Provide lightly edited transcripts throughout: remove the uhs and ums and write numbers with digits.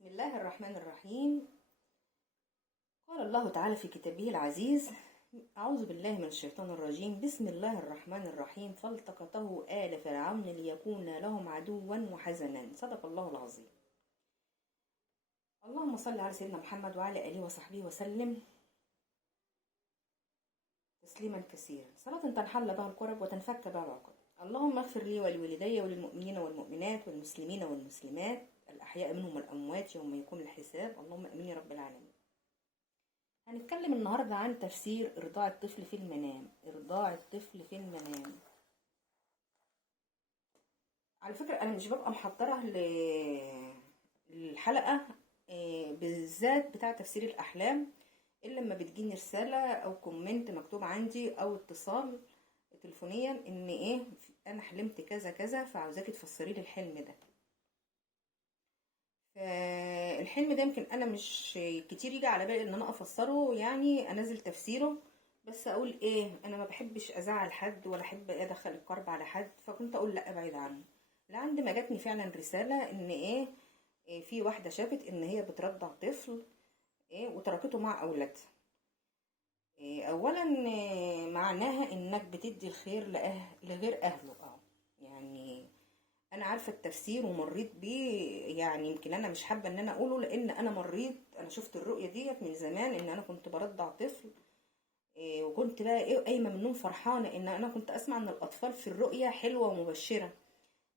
بسم الله الرحمن الرحيم. قال الله تعالى في كتابه العزيز: أعوذ بالله من الشيطان الرجيم. بسم الله الرحمن الرحيم. فالتقطه آل فرعون ليكون لهم عدوا وحزنا. صدق الله العظيم. اللهم صل على سيدنا محمد وعلى آله وصحبه وسلم تسليما كثيرا، صلاة تنحل بها الكرب وتنفك بها العقد. اللهم اغفر لي ولوالدي وللمؤمنين والمؤمنات والمسلمين والمسلمات الأحياء منهم والأموات يوم يكون الحساب. اللهم آمين يا رب العالمين. هنتكلم النهاردة عن تفسير إرضاع الطفل في المنام. إرضاع الطفل في المنام. على فكرة أنا مش ببقى محضرة للحلقة بالذات بتاع تفسير الأحلام إلا لما بتجيني رسالة أو كومنت مكتوب عندي أو اتصال تليفونيا إن أنا حلمت كذا كذا فعاوزاكي تفسري لي الحلم ده. فالحلم ده يمكن انا مش كتير يجي على بالي ان انا افسره، يعني انزل تفسيره، بس اقول انا ما بحبش ازعل حد ولا احب ادخل الكرب على حد، فكنت اقول لا ابعد عنه. لعند ما جاتني فعلا رسالة ان في واحدة شافت ان هي بترضع طفل وتركته مع اولادها. اولا معناها انك بتدي الخير لغير اهله. يعني انا عارفه التفسير ومريت بيه، يعني يمكن انا مش حابه ان انا اقوله لان انا شفت الرؤيه ديت من زمان، ان انا كنت برضع طفل وكنت بقى قايمه من النوم فرحانه ان انا كنت اسمع ان الاطفال في الرؤيه حلوه ومبشره،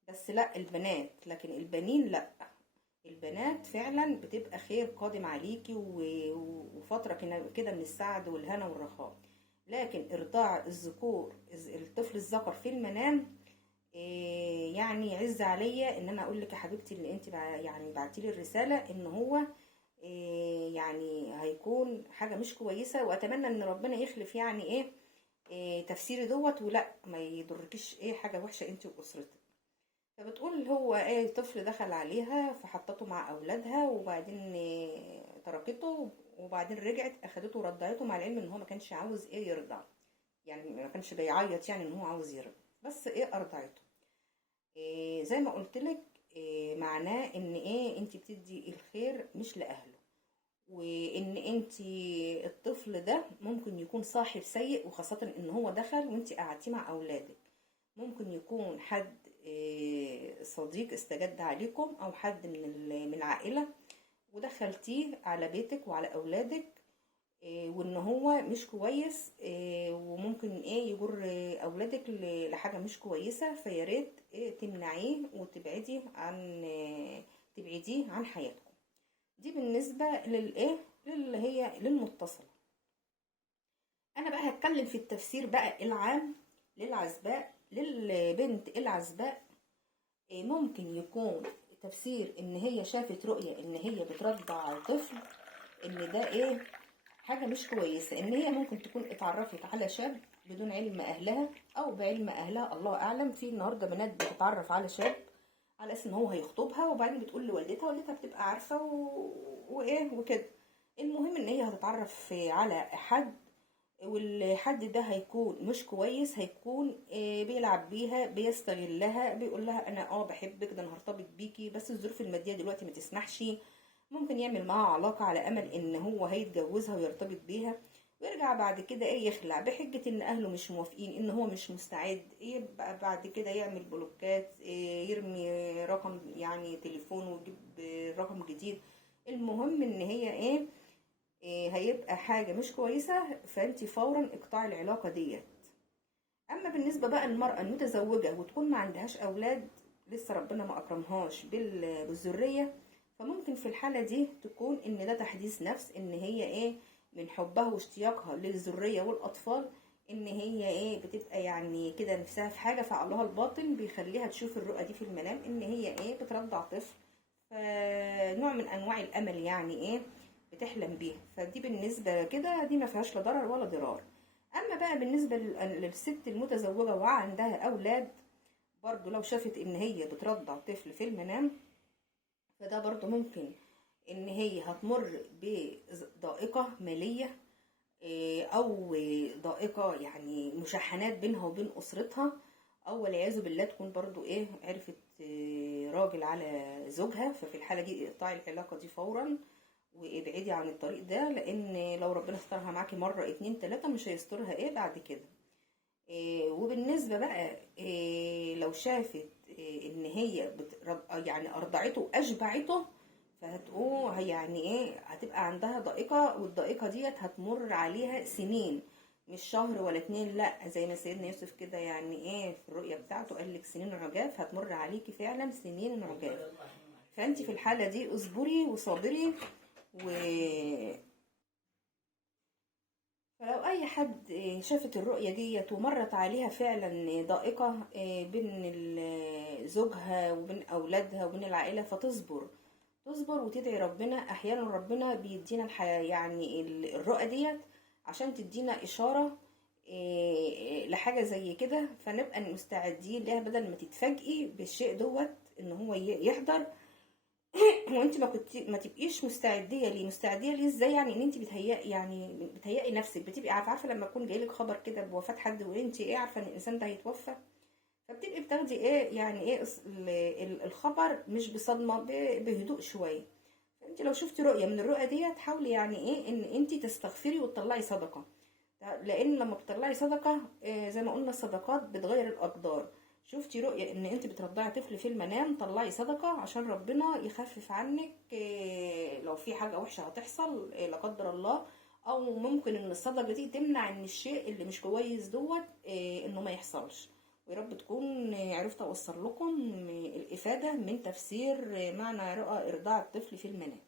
بس لا البنات، لكن البنين لا. البنات فعلا بتبقى خير قادم عليكي وفتره كده من السعد والهنا والرخاء، لكن ارضاع الذكور الطفل الذكر في المنام يعني يعز عليا ان انا اقول لك يا حبيبتي اللي انت يعني بعتي لي الرساله ان هو يعني هيكون حاجه مش كويسه، واتمنى ان ربنا يخلف يعني تفسيري دوت ولا ما يضركيش حاجه وحشه انت واسرتك. فبتقول هو طفل دخل عليها فحطته مع اولادها وبعدين تركته وبعدين رجعت اخدته ورضعته، مع العلم ان هو ما كانش عاوز يرضع، يعني ما كانش بيعيط يعني ان هو عاوز يرضع، بس ارضعته. زي ما قلت لك معناه ان انت بتدي الخير مش لاهله، وان انت الطفل ده ممكن يكون صاحب سيء، وخاصة ان هو دخل وانت قعدتيه مع اولادك. ممكن يكون حد صديق استجد عليكم او حد من العائلة ودخلتيه على بيتك وعلى اولادك، وان هو مش كويس وممكن يجر اولادك لحاجه مش كويسه، فياريت تمنعيه وتبعديه تبعديه عن حياتكم. دي بالنسبه للي هي للمتصله. انا بقى هتكلم في التفسير بقى العام للعزباء، للبنت العزباء. ممكن يكون تفسير ان هي شافت رؤية ان هي بترضع طفل، ان ده حاجة مش كويسة، ان هي ممكن تكون اتعرفت على شاب بدون علم اهلها او بعلم اهلها، الله اعلم. في النهارده بنات بتتعرف على شاب على اساس ان هو هيخطبها، وبعدين بتقول لوالدتها، والدتها بتبقى عارفة وكده. المهم ان هي هتتعرف على حد، والحد ده هيكون مش كويس، هيكون بيلعب بيها، بيستغلها، بيقول لها انا بحبك، ده انا هرتبط بيكي، بس الظروف المادية دلوقتي ما تسمحش. ممكن يعمل معاها علاقة على امل ان هو هيتجوزها ويرتبط بيها، ويرجع بعد كده يخلع بحجة ان اهله مش موافقين، ان هو مش مستعد، يبقى بعد كده يعمل بلوكات، يرمي رقم يعني تليفون ويجيب رقم جديد. المهم ان هي هيبقى حاجة مش كويسة، فانت فورا اقطعي العلاقة ديت. اما بالنسبة بقى المرأة المتزوجة وتكون ما عندهاش اولاد، لسه ربنا ما اكرمهاش بالذرية، فممكن في الحالة دي تكون ان ده تحديث نفس، ان هي من حبها واشتياقها للذرية والاطفال، ان هي بتبقى يعني كده نفسها في حاجة، فعلها الباطن بيخليها تشوف الرؤى دي في المنام ان هي بترضع طفل، فنوع من انواع الامل يعني بتحلم بيها. فدي بالنسبة كده دي ما فيهاش لا ضرر ولا ضرار. اما بقى بالنسبة للست المتزوجة وعندها اولاد، برضو لو شافت ان هي بترضع طفل في المنام، فده برضو ممكن ان هي هتمر بضائقة مالية او ضائقة يعني مشاحنات بينها وبين اسرتها، او والعياذ بالله تكون برضو عرفت راجل على زوجها، ففي الحالة دي اقطعي العلاقة دي فورا وابعدي عن الطريق ده، لان لو ربنا استرها معاكي مرة اتنين تلاتة مش هيسترها ايه بعد كده. وبالنسبة بقى لو شافت ان هي يعني ارضعته واشبعته، فهتقول يعني ايه، هتبقى عندها ضائقة، والضائقة ديت هتمر عليها سنين، مش شهر ولا اتنين، لا زي ما سيدنا يوسف كده يعني ايه في الرؤية بتاعته قال لك سنين عجاف، هتمر عليكي فعلا سنين عجاف. فانت في الحالة دي اصبري وصابري. و فلو اي حد شافت الرؤية ديت ومرت عليها فعلا ضائقة بين زوجها وبين اولادها وبين العائلة، فتصبر، تصبر وتدعي ربنا. احيانا ربنا بيدينا يعني الرؤى ديت عشان تدينا اشارة لحاجة زي كده، فنبقى مستعدين لها بدل ما تتفاجئي بالشيء دوت ان هو يحضر وانت ما تبقيش مستعديه ليه. مستعديه ليه ازاي؟ يعني ان انت بتهيئي، يعني بتهيئي نفسك، بتبقي عارفه لما يكون جايلك خبر كده بوفاه حد وانت ايه عارفه ان الانسان ده هيتوفى، فبتبقي بتاخدي ايه يعني ايه الخبر مش بصدمه، بهدوء شويه. فانت لو شفتي رؤيه من الرؤى ديت حاولي يعني ايه ان انت تستغفري وتطلعي صدقه، لان لما بتطلعي صدقه زي ما قلنا الصدقات بتغير الاقدار. شفتي رؤية ان انت بترضعي طفل في المنام، طلعي صدقة عشان ربنا يخفف عنك لو في حاجة وحشة هتحصل لا قدر الله، او ممكن ان الصدقة دي تمنع ان الشيء اللي مش كويس دوت انه ما يحصلش. ويا رب تكون عرفت اوصل لكم الافادة من تفسير معنى رؤى ارضاع الطفل في المنام.